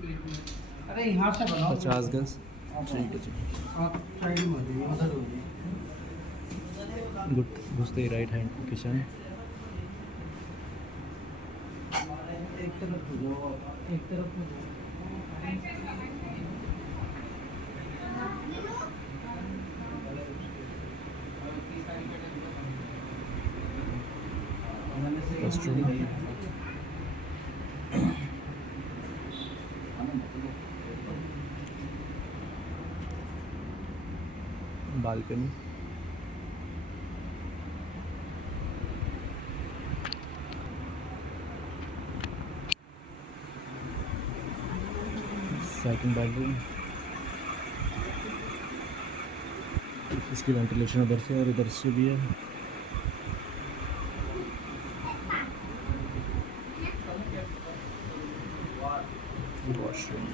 अरे यहाँ से बनाओ 50 गज। ठीक है जी। आप साइड में हो जाइए, उधर हो जाइए। गुड। घुसते ही राइट हैंड किचन। एक तरफ हो जाओ, एक तरफ हो जाओ। रेस्टरूम। बालकनी। Second bedroom. इसकी वेंटिलेशन उधर से और इधर से भी है। वॉशरूम।